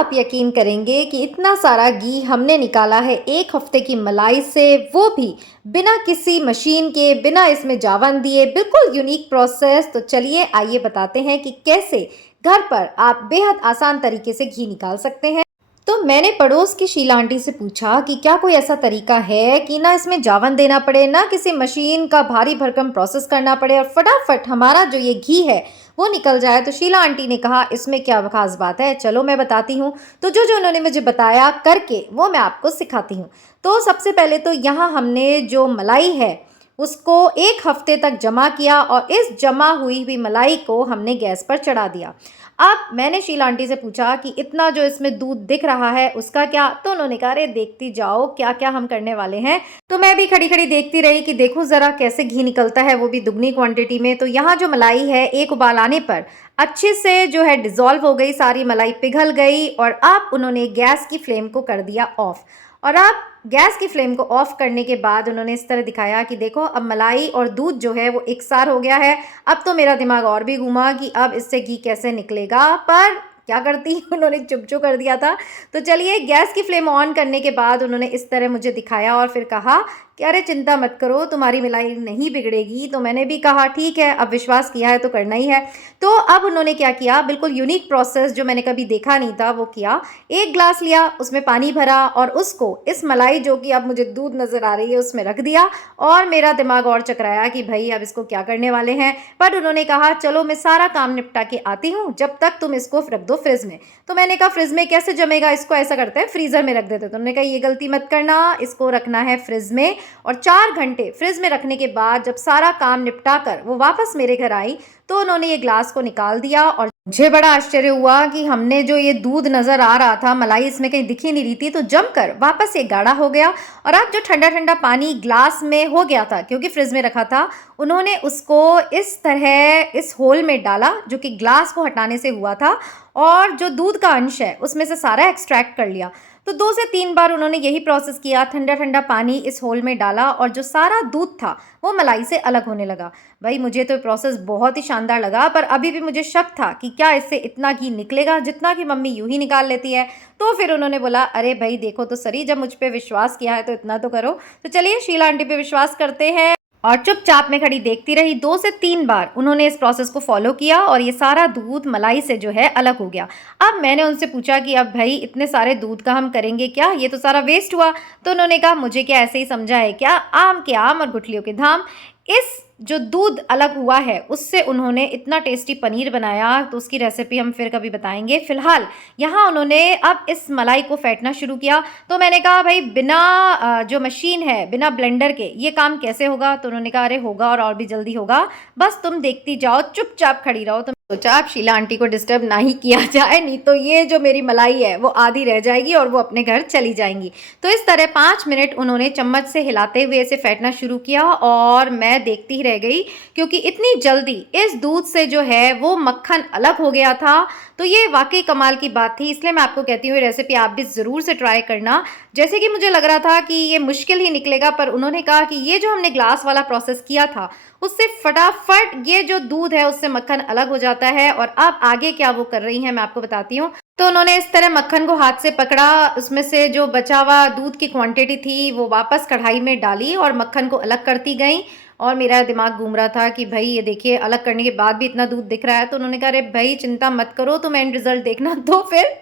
आप यकीन करेंगे कि इतना सारा घी हमने निकाला है 1 हफ्ते की मलाई से, वो भी बिना किसी मशीन के, बिना इसमें जावन दिए, बिल्कुल यूनिक प्रोसेस। तो चलिए आइए बताते हैं कि कैसे घर पर आप बेहद आसान तरीके से घी निकाल सकते हैं। तो मैंने पड़ोस की शीला आंटी से पूछा कि क्या कोई ऐसा तरीका है कि ना इसमें जावन देना पड़े, ना किसी मशीन का भारी भरकम प्रोसेस करना पड़े और फटाफट हमारा जो ये घी है वो निकल जाए। तो शीला आंटी ने कहा इसमें क्या खास बात है, चलो मैं बताती हूँ। तो जो जो उन्होंने मुझे बताया करके वो मैं आपको सिखाती हूँ। तो सबसे पहले तो यहाँ हमने जो मलाई है उसको 1 हफ्ते तक जमा किया और इस जमा हुई हुई मलाई को हमने गैस पर चढ़ा दिया। अब मैंने शीला आंटी से पूछा कि इतना जो इसमें दूध दिख रहा है उसका क्या? तो उन्होंने कहा अरे देखती जाओ क्या क्या हम करने वाले हैं। तो मैं भी खड़ी खड़ी देखती रही कि देखो ज़रा कैसे घी निकलता है, वो भी दुगनी क्वांटिटी में। तो यहाँ जो मलाई है एक उबाल आने पर अच्छे से जो है डिज़ोल्व हो गई, सारी मलाई पिघल गई और अब उन्होंने गैस की फ्लेम को कर दिया ऑफ। और अब गैस की फ्लेम को ऑफ करने के बाद उन्होंने इस तरह दिखाया कि देखो अब मलाई और दूध जो है वो एकसार हो गया है। अब तो मेरा दिमाग और भी घूमा कि अब इससे घी कैसे निकलेगा, पर क्या करती उन्होंने चुप कर दिया था। तो चलिए गैस की फ्लेम ऑन करने के बाद उन्होंने इस तरह मुझे दिखाया और फिर कहा कि अरे चिंता मत करो, तुम्हारी मलाई नहीं बिगड़ेगी। तो मैंने भी कहा ठीक है, अब विश्वास किया है तो करना ही है। तो अब उन्होंने क्या किया, बिल्कुल यूनिक प्रोसेस जो मैंने कभी देखा नहीं था वो किया। 1 ग्लास लिया, उसमें पानी भरा और उसको इस मलाई जो कि अब मुझे दूध नज़र आ रही है उसमें रख दिया और मेरा दिमाग और चकराया कि भाई अब इसको क्या करने वाले हैं। पर उन्होंने कहा चलो मैं सारा काम निपटा के आती हूँ, जब तक तुम इसको रख दो फ्रिज में। तो मैंने कहा फ्रिज में कैसे जमेगा, इसको ऐसा करते हैं फ्रीज़र में रख देते। तो उन्होंने कहा ये गलती मत करना, इसको रखना है फ्रिज में। और 4 घंटे फ्रिज में रखने के बाद जब सारा काम निपटा कर वो वापस मेरे घर आई तो उन्होंने ये ग्लास को निकाल दिया और मुझे बड़ा आश्चर्य हुआ कि हमने जो ये दूध नज़र आ रहा था, मलाई इसमें कहीं दिख ही नहीं रही थी, तो जमकर वापस ये गाढ़ा हो गया। और अब जो ठंडा ठंडा पानी ग्लास में हो गया था क्योंकि फ्रिज में रखा था, उन्होंने उसको इस तरह इस होल में डाला जो कि ग्लास को हटाने से हुआ था और जो दूध का अंश है उसमें से सारा एक्सट्रैक्ट कर लिया। तो 2 से 3 बार उन्होंने यही प्रोसेस किया, ठंडा ठंडा पानी इस होल में डाला और जो सारा दूध था वो मलाई से अलग होने लगा। भाई मुझे तो प्रोसेस बहुत ही शानदार लगा, पर अभी भी मुझे शक था कि क्या इससे इतना घी निकलेगा जितना कि मम्मी यूं ही निकाल लेती है। तो फिर उन्होंने बोला अरे भाई देखो तो सही, जब मुझ पर विश्वास किया है तो इतना तो करो। तो चलिए शीला आंटी पे विश्वास करते हैं और चुपचाप मैं खड़ी देखती रही। 2 से 3 बार उन्होंने इस प्रोसेस को फॉलो किया और ये सारा दूध मलाई से जो है अलग हो गया। अब मैंने उनसे पूछा कि अब भाई इतने सारे दूध का हम करेंगे क्या, ये तो सारा वेस्ट हुआ। तो उन्होंने कहा मुझे क्या ऐसे ही समझा है क्या, आम के आम और गुठलियों के धाम। इस जो दूध अलग हुआ है उससे उन्होंने इतना टेस्टी पनीर बनाया, तो उसकी रेसिपी हम फिर कभी बताएंगे। फिलहाल यहाँ उन्होंने अब इस मलाई को फेंटना शुरू किया। तो मैंने कहा भाई बिना जो मशीन है, बिना ब्लेंडर के ये काम कैसे होगा? तो उन्होंने कहा अरे होगा और भी जल्दी होगा, बस तुम देखती जाओ, चुपचाप खड़ी रहो। तो सोचा अब शीला आंटी को डिस्टर्ब ना ही किया जाए, नहीं तो ये जो मेरी मलाई है वो आधी रह जाएगी और वो अपने घर चली जाएंगी। तो इस तरह 5 मिनट उन्होंने चम्मच से हिलाते हुए इसे फेंटना शुरू किया और मैं देखती ही रह गई क्योंकि इतनी जल्दी इस दूध से जो है वो मक्खन अलग हो गया था। तो ये वाकई कमाल की बात थी, इसलिए मैं आपको कहती हूँ ये रेसिपी आप भी ज़रूर से ट्राई करना। जैसे कि मुझे लग रहा था कि ये मुश्किल ही निकलेगा, पर उन्होंने कहा कि ये जो हमने ग्लास वाला प्रोसेस किया था उससे फटाफट ये जो दूध है उससे मक्खन अलग हो जाता है। और अब आगे क्या वो कर रही हैं मैं आपको बताती हूँ। तो उन्होंने इस तरह मक्खन को हाथ से पकड़ा, उसमें से जो बचा हुआ दूध की क्वांटिटी थी वो वापस कढ़ाई में डाली और मक्खन को अलग करती गई। और मेरा दिमाग घूम रहा था कि भाई ये देखिए अलग करने के बाद भी इतना दूध दिख रहा है। तो उन्होंने कहा अरे भाई चिंता मत करो, तुम एंड रिजल्ट देखना। तो फिर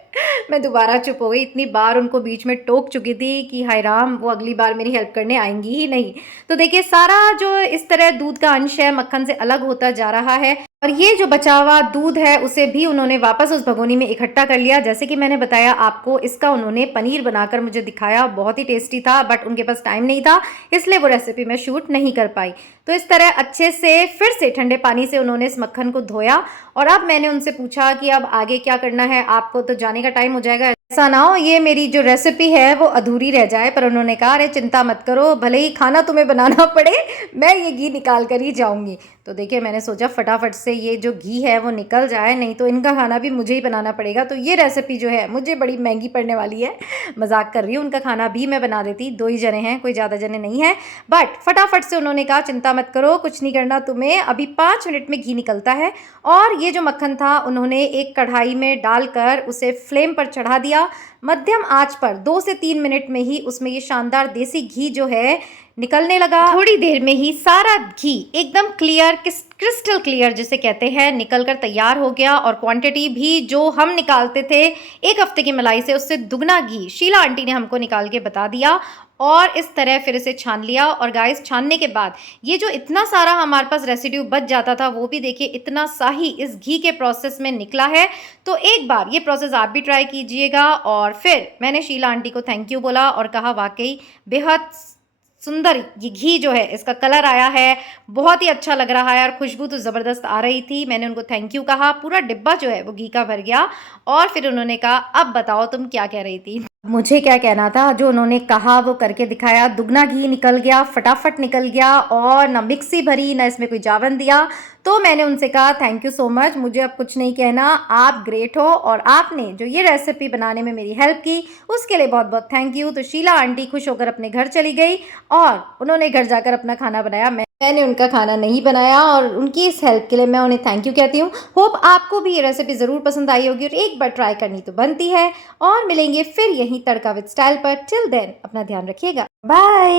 मैं दोबारा चुप हो गई। इतनी बार उनको बीच में टोक चुकी थी कि हाय राम वो अगली बार मेरी हेल्प करने आएंगी ही नहीं। तो देखिए सारा जो इस तरह दूध का अंश है मक्खन से अलग होता जा रहा है और ये जो बचा हुआ दूध है उसे भी उन्होंने वापस उस भगोनी में इकट्ठा कर लिया। जैसे कि मैंने बताया आपको, इसका उन्होंने पनीर बनाकर मुझे दिखाया, बहुत ही टेस्टी था, बट उनके पास टाइम नहीं था इसलिए वो रेसिपी मैं शूट नहीं कर पाई। तो इस तरह अच्छे से फिर से ठंडे पानी से उन्होंने इस मक्खन को धोया और अब मैंने उनसे पूछा कि अब आगे क्या करना है, आपको तो जाने का टाइम हो जाएगा। ऐसा ना हो ये मेरी जो रेसिपी है वो अधूरी रह जाए। पर उन्होंने कहा अरे चिंता मत करो, भले ही खाना तुम्हें बनाना पड़े, मैं ये घी निकाल कर ही जाऊंगी। तो देखिए मैंने सोचा फटाफट से ये जो घी है वो निकल जाए, नहीं तो इनका खाना भी मुझे ही बनाना पड़ेगा। तो ये रेसिपी जो है मुझे बड़ी महंगी पड़ने वाली है। मजाक कर रही हूँ, उनका खाना भी मैं बना देती, 2 ही जने हैं, कोई ज़्यादा जने नहीं है। बट फटाफट से उन्होंने कहा चिंता मत करो, कुछ नहीं करना तुम्हें, अभी 5 मिनट में घी निकलता है। और ये जो मक्खन था उन्होंने एक कढ़ाई में डालकर उसे फ्लेम पर चढ़ा दिया। मध्यम आंच पर 2 से 3 मिनट में ही उसमें ये शानदार देसी घी जो है निकलने लगा। थोड़ी देर में ही सारा घी एकदम क्लियर, क्रिस्टल क्लियर जिसे कहते हैं, निकल कर तैयार हो गया। और क्वांटिटी भी जो हम निकालते थे 1 हफ्ते की मलाई से, उससे दुगना घी शीला आंटी ने हमको निकाल के बता दिया। और इस तरह फिर इसे छान लिया। और गाइस छानने के बाद ये जो इतना सारा हमारे पास रेसिड्यू बच जाता था वो भी देखिए इतना सा ही इस घी के प्रोसेस में निकला है। तो एक बार ये प्रोसेस आप भी ट्राई कीजिएगा। और फिर मैंने शीला आंटी को थैंक यू बोला और कहा वाकई बेहद सुंदर ये घी जो है, इसका कलर आया है, बहुत ही अच्छा लग रहा है और खुशबू तो ज़बरदस्त आ रही थी। मैंने उनको थैंक यू कहा, पूरा डिब्बा जो है वो घी का भर गया। और फिर उन्होंने कहा अब बताओ तुम क्या कह रही थी। मुझे क्या कहना था, जो उन्होंने कहा वो करके दिखाया। दुगना घी निकल गया, फटाफट निकल गया, और ना मिक्सी भरी ना इसमें कोई जावन दिया। तो मैंने उनसे कहा थैंक यू सो मच, मुझे अब कुछ नहीं कहना, आप ग्रेट हो और आपने जो ये रेसिपी बनाने में मेरी हेल्प की उसके लिए बहुत बहुत थैंक यू। तो शीला आंटी खुश होकर अपने घर चली गई और उन्होंने घर जाकर अपना खाना बनाया। मैंने उनका खाना नहीं बनाया और उनकी इस हेल्प के लिए मैं उन्हें थैंक यू कहती हूँ। होप आपको भी ये रेसिपी ज़रूर पसंद आई होगी और एक बार ट्राई करनी तो बनती है। और मिलेंगे फिर यहीं तड़का विद स्टाइल पर। टिल देन अपना ध्यान रखिएगा, बाय।